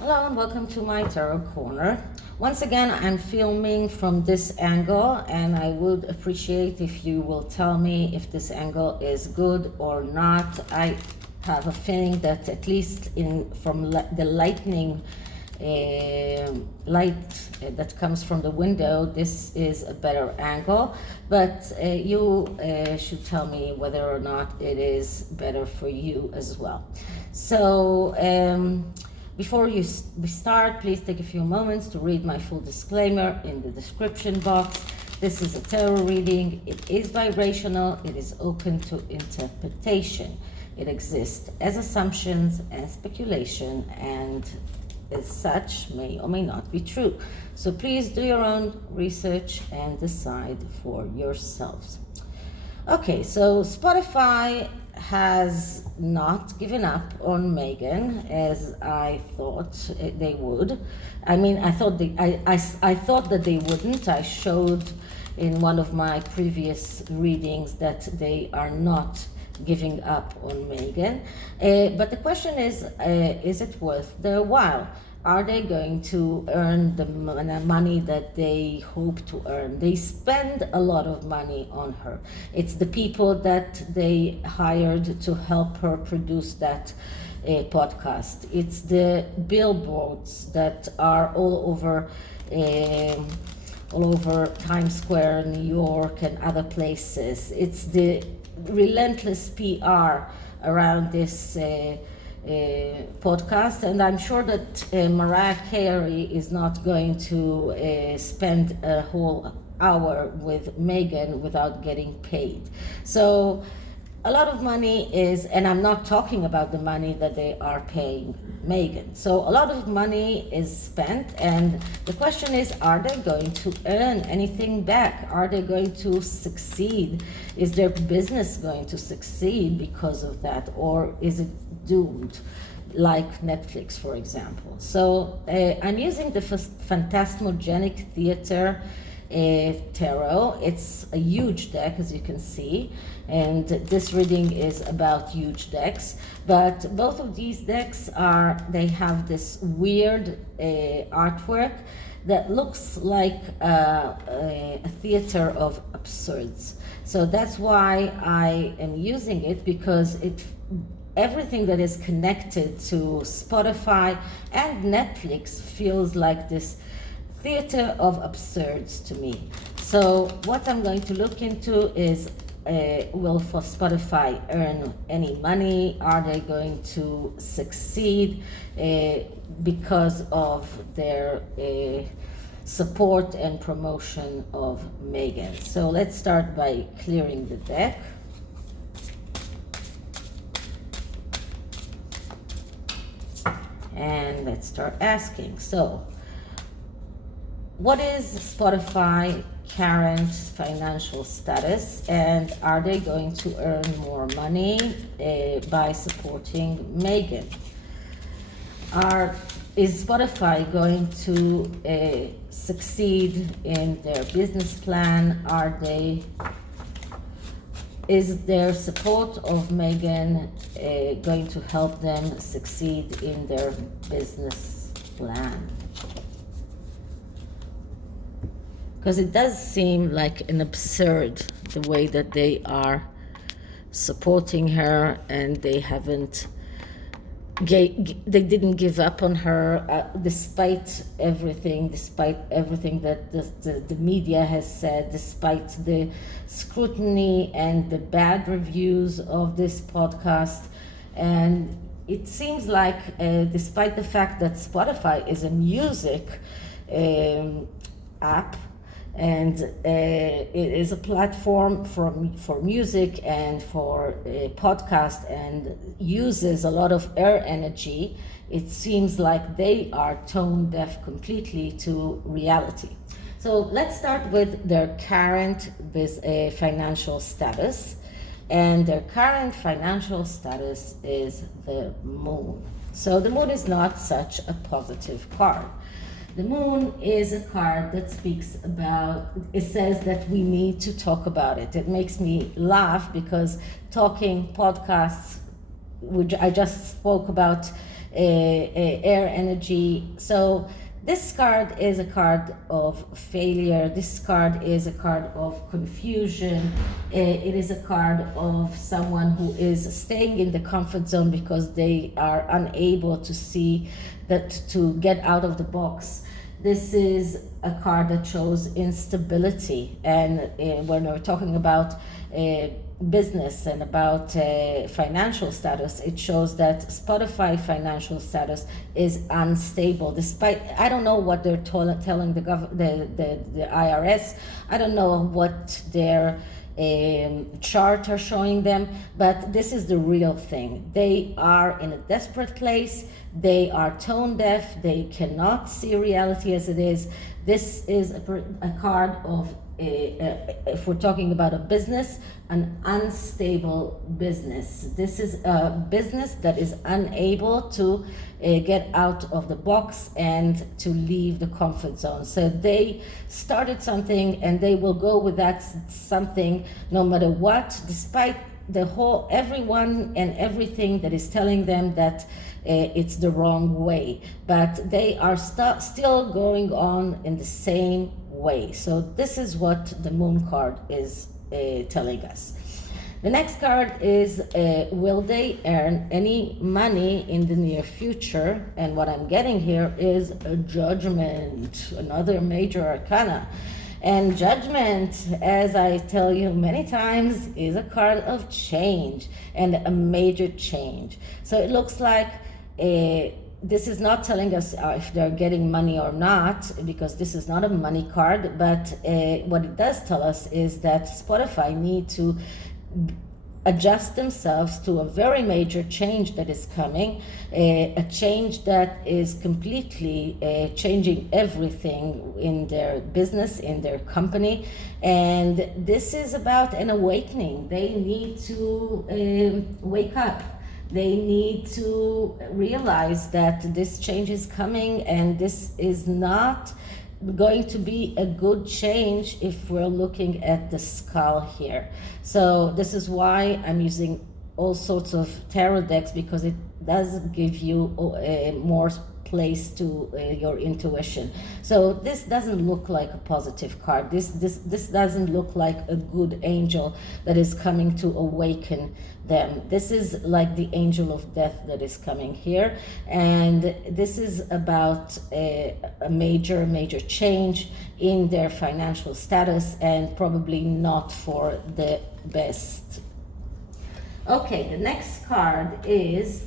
Hello and welcome to my tarot corner. Once again, I'm filming from this angle, and I would appreciate if you will tell me if this angle is good or not. I have a feeling that at least from the lightning light that comes from the window, this is a better angle, but you should tell me whether or not it is better for you as well. So before we start, please take a few moments to read my full disclaimer in the description box. This is a tarot reading. It is vibrational. It is open to interpretation. It exists as assumptions and speculation, and as such may or may not be true. So please do your own research and decide for yourselves. Okay, so Spotify has not given up on Meghan as I thought they would. I mean, I thought I thought that they wouldn't. I showed in one of my previous readings that they are not giving up on Meghan. But the question is it worth their while? Are they going to earn the money that they hope to earn? They spend a lot of money on her. It's the people that they hired to help her produce that podcast. It's the billboards that are all over Times Square, New York, and other places. It's the relentless PR around this podcast, and I'm sure that Mariah Carey is not going to spend a whole hour with Meghan without getting paid. So a lot of money is, and I'm not talking about the money that they are paying Meghan. So a lot of money is spent, and the question is, are they going to earn anything back? Are they going to succeed? Is their business going to succeed because of that, or is it doomed, like Netflix, for example? So I'm using the Phantasmagoric Theater tarot. It's a huge deck, as you can see, and this reading is about huge decks, but both of these decks they have this weird artwork that looks like a theater of absurds. So that's why I am using it, because everything that is connected to Spotify and Netflix feels like this theater of absurds to me. So what I'm going to look into is, will for Spotify earn any money? Are they going to succeed because of their support and promotion of Meghan? So let's start by clearing the deck. And let's start asking. So, what is Spotify current financial status, and are they going to earn more money by supporting Meghan? Is Spotify going to succeed in their business plan? Is their support of Meghan going to help them succeed in their business plan? Because it does seem like an absurd, the way that they are supporting her, and they didn't give up on her despite everything that the media has said, despite the scrutiny and the bad reviews of this podcast. And it seems like despite the fact that Spotify is a music app, and it is a platform for music and for podcast, and uses a lot of air energy, it seems like they are tone deaf completely to reality. So let's start with their current financial status. And their current financial status is the Moon. So the Moon is not such a positive card. The Moon is a card that speaks about, it says that we need to talk about it. It makes me laugh because talking podcasts, which I just spoke about air energy. So this card is a card of failure. This card is a card of confusion. It is a card of someone who is staying in the comfort zone because they are unable to see that, to get out of the box. This is a card that shows instability, and when we're talking about business and about financial status, it shows that Spotify financial status is unstable. Despite, I don't know what they're telling the IRS. I don't know what their chart are showing them, but this is the real thing. They are in a desperate place. They are tone deaf. They cannot see reality as it is. This is a card of, if we're talking about a business, an unstable business. This is a business that is unable to get out of the box and to leave the comfort zone. So they started something and they will go with that something no matter what, despite the whole, everyone and everything that is telling them that it's the wrong way, but they are still going on in the same way. So this is what the Moon card is telling us. The next card is, will they earn any money in the near future? And what I'm getting here is a Judgment, another major arcana. And Judgment, as I tell you many times, is a card of change, and a major change. So it looks like this is not telling us if they're getting money or not, because this is not a money card, but what it does tell us is that Spotify need to adjust themselves to a very major change that is coming, a change that is completely changing everything in their business, in their company. And this is about an awakening. They need to wake up. They need to realize that this change is coming, and this is not going to be a good change if we're looking at the skull here. So this is why I'm using all sorts of tarot decks, because it does give you more place to your intuition. So this doesn't look like a positive card. This doesn't look like a good angel that is coming to awaken them. This is like the angel of death that is coming here, and this is about a major change in their financial status, and probably not for the best. Okay, the next card is,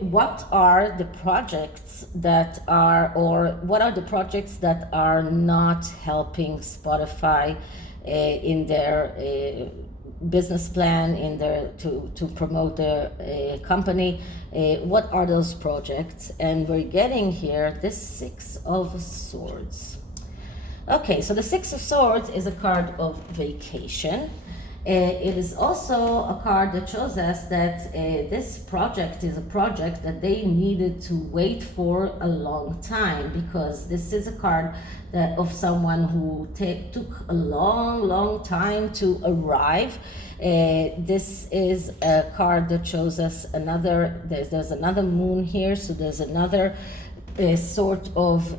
what are the projects that are, or what are the projects that are not helping Spotify in their business plan, in their to promote their company? What are those projects? And we're getting here the Six of Swords. Okay, so the Six of Swords is a card of vacation. It is also a card that shows us that this project is a project that they needed to wait for a long time, because this is a card that of someone who took a long time to arrive. This is a card that shows us another, there's another moon here, so there's another sort of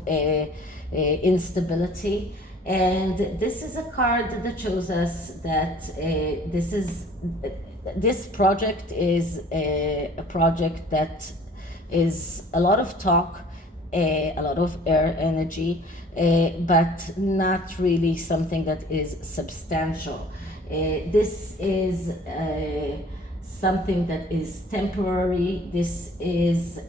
instability. And this is a card that shows us that this project is a project that is a lot of talk, a lot of air energy, but not really something that is substantial. This is something that is temporary. This is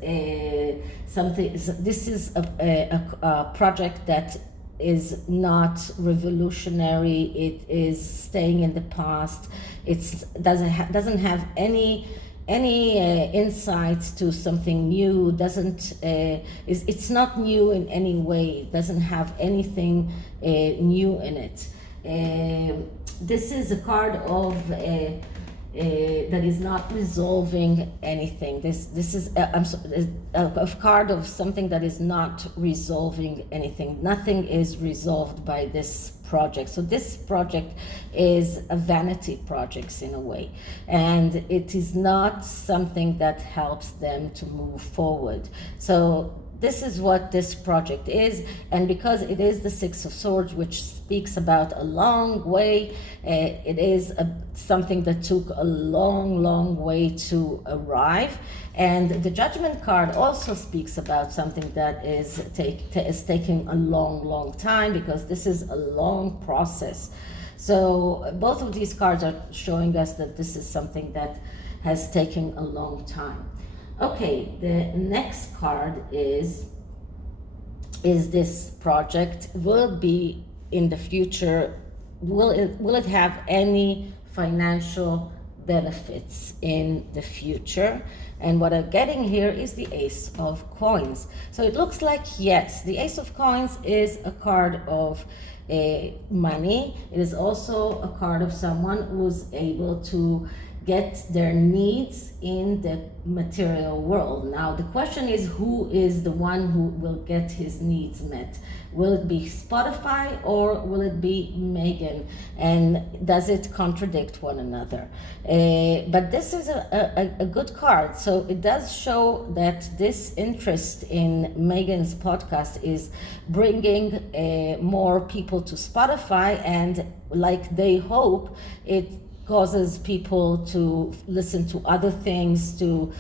something. This is a project that is not revolutionary. It is staying in the past. It doesn't have any insights to something new. It's not new in any way. It doesn't have anything new in it. This is a card of that is not resolving anything. This is a card of something that is not resolving anything. Nothing is resolved by this project. So this project is a vanity project in a way, and it is not something that helps them to move forward. So this is what this project is, and because it is the Six of Swords, which speaks about a long way, it is something that took a long way to arrive. And the Judgment card also speaks about something that is taking a long time, because this is a long process. So both of these cards are showing us that this is something that has taken a long time. Okay, the next card is this project will be in the future, will it have any financial benefits in the future? And what I'm getting here is the Ace of Coins. So it looks like yes, the Ace of Coins is a card of money. It is also a card of someone who's able to get their needs in the material world. Now the question is, who is the one who will get his needs met? Will it be Spotify or will it be Meghan? And does it contradict one another? But this is a good card. So it does show that this interest in Meghan's podcast is bringing more people to Spotify, and like they hope, it causes people to listen to other things, to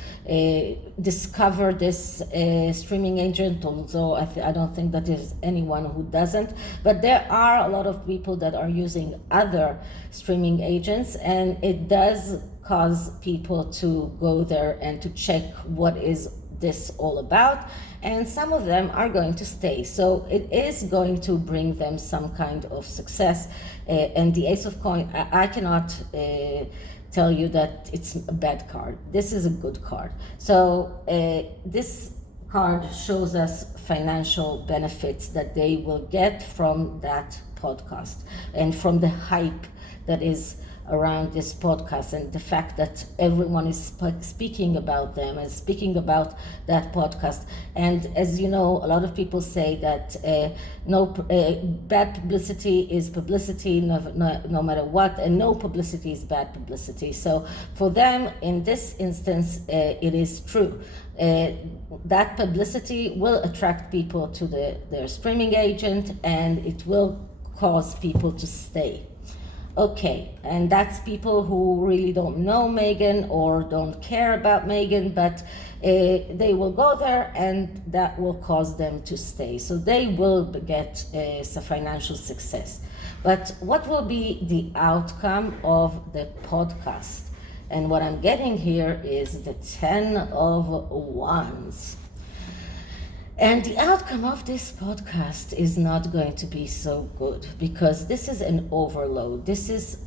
discover this streaming agent, although I don't think that there's anyone who doesn't. But there are a lot of people that are using other streaming agents, and it does cause people to go there and to check what is this all about, and some of them are going to stay. So it is going to bring them some kind of success. And the Ace of Coins, I cannot tell you that it's a bad card. This is a good card. So this card shows us financial benefits that they will get from that podcast and from the hype that is around this podcast, and the fact that everyone is speaking about them and speaking about that podcast. And as you know, a lot of people say that bad publicity is publicity no matter what, and no publicity is bad publicity. So for them, in this instance, it is true. That publicity will attract people to their streaming agent, and it will cause people to stay. Okay, and that's people who really don't know Meghan or don't care about Meghan, but they will go there and that will cause them to stay. So they will get some financial success. But what will be the outcome of the podcast? And what I'm getting here is the 10 of Wands. And the outcome of this podcast is not going to be so good, because this is an overload. This is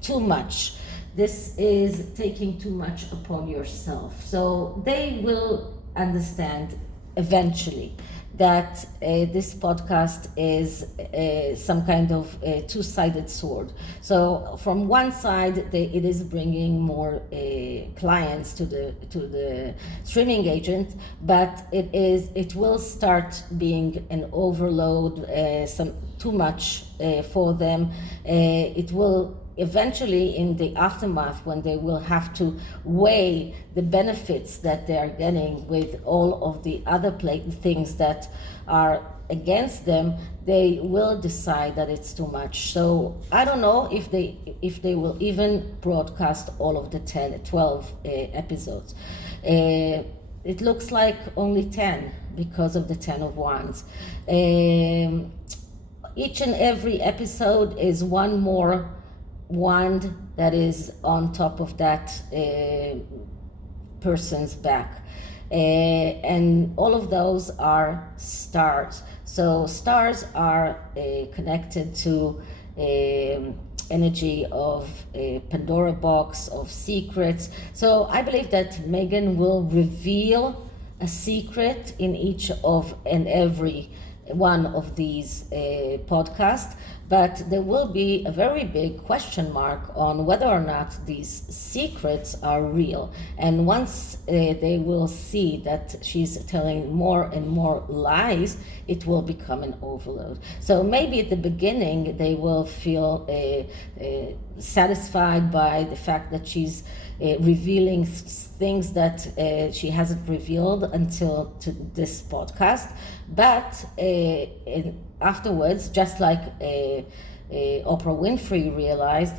too much. This is taking too much upon yourself. So they will understand eventually that this podcast is some kind of two-sided sword. So from one side, it is bringing more clients to the streaming agent, but it will start being an overload, too much for them. It will eventually, in the aftermath, when they will have to weigh the benefits that they are getting with all of the other things that are against them, they will decide that it's too much. So I don't know if they will even broadcast all of the 12 episodes. It looks like only 10 because of the 10 of Wands. Each and every episode is one more wand that is on top of that person's back, and all of those are stars. So stars are connected to energy of a Pandora box, of secrets. So I believe that Meghan will reveal a secret in each of and every one of these podcasts, but there will be a very big question mark on whether or not these secrets are real. And once they will see that she's telling more and more lies, it will become an overload. So maybe at the beginning they will feel satisfied by the fact that she's revealing things that she hasn't revealed until to this podcast, but afterwards, just like Oprah Winfrey realized,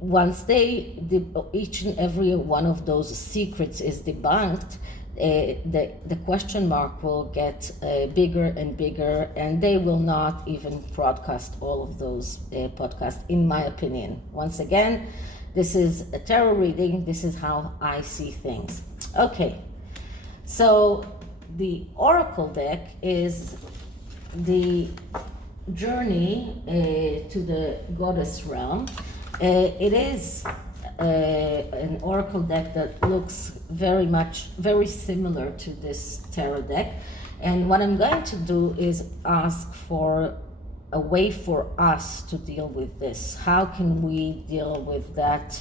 once each and every one of those secrets is debunked, the question mark will get bigger and bigger, and they will not even broadcast all of those podcasts, in my opinion. Once again, this is a tarot reading. This is how I see things. Okay, so the oracle deck is the journey to the goddess realm. It is an oracle deck that looks very similar to this tarot deck. And what I'm going to do is ask for a way for us to deal with this. How can we deal with that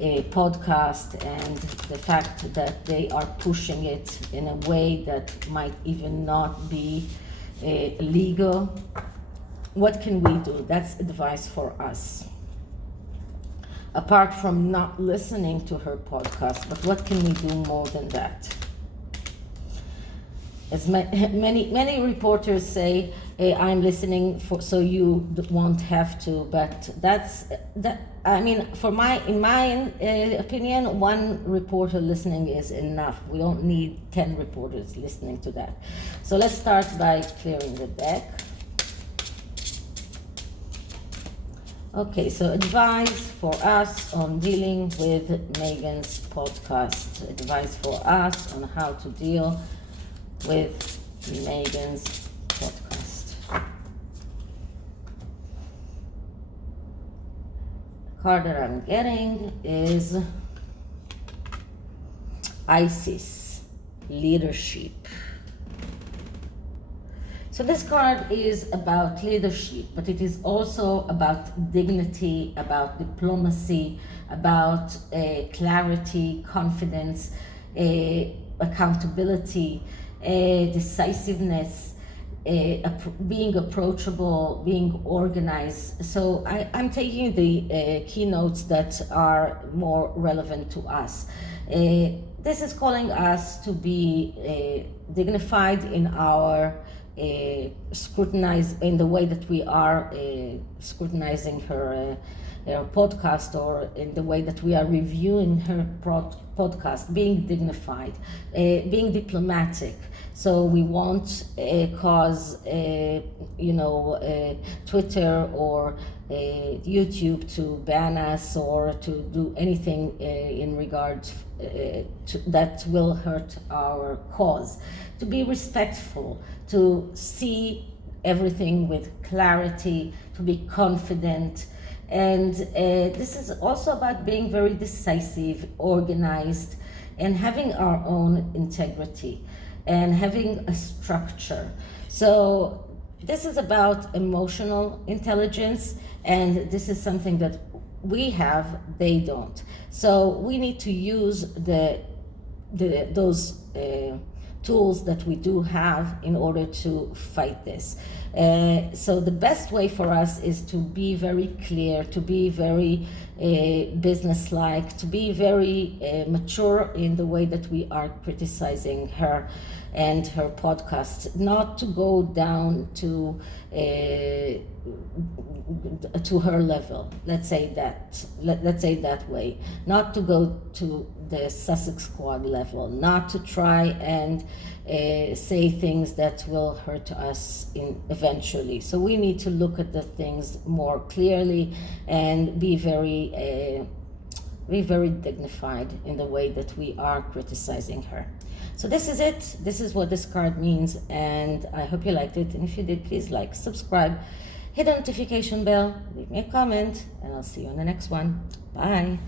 podcast and the fact that they are pushing it in a way that might even not be legal? What can we do? That's advice for us. Apart from not listening to her podcast, but what can we do more than that? As many reporters say, I'm listening so you won't have to, but I mean, in my opinion, one reporter listening is enough. We don't need 10 reporters listening to that. So let's start by clearing the deck. Okay, so advice for us on dealing with Meghan's podcast. Advice for us on how to deal with Meghan's podcast. The card that I'm getting is Isis, leadership. So this card is about leadership, but it is also about dignity, about diplomacy, about clarity, confidence, accountability, decisiveness, being approachable, being organized. So I'm taking the keynotes that are more relevant to us. This is calling us to be dignified in our scrutinize in the way that we are scrutinizing her podcast, or in the way that we are reviewing her podcast, being dignified, being diplomatic. So we won't cause Twitter or YouTube to ban us or to do anything in regard to that will hurt our cause. To be respectful, to see everything with clarity, to be confident. And this is also about being very decisive, organized, and having our own integrity and having a structure. So this is about emotional intelligence, and this is something that we have, they don't. So we need to use those tools that we do have in order to fight this. So the best way for us is to be very clear, to be very businesslike, to be very mature in the way that we are criticizing her and her podcast, not to go down to her level. Let's say that way. Not to go to the Sussex Squad level. Not to try and say things that will hurt us eventually. So we need to look at the things more clearly and be very dignified in the way that we are criticizing her. So this is it. This is what this card means, and I hope you liked it. And if you did, please like, subscribe, hit the notification bell, leave me a comment, and I'll see you on the next one. Bye.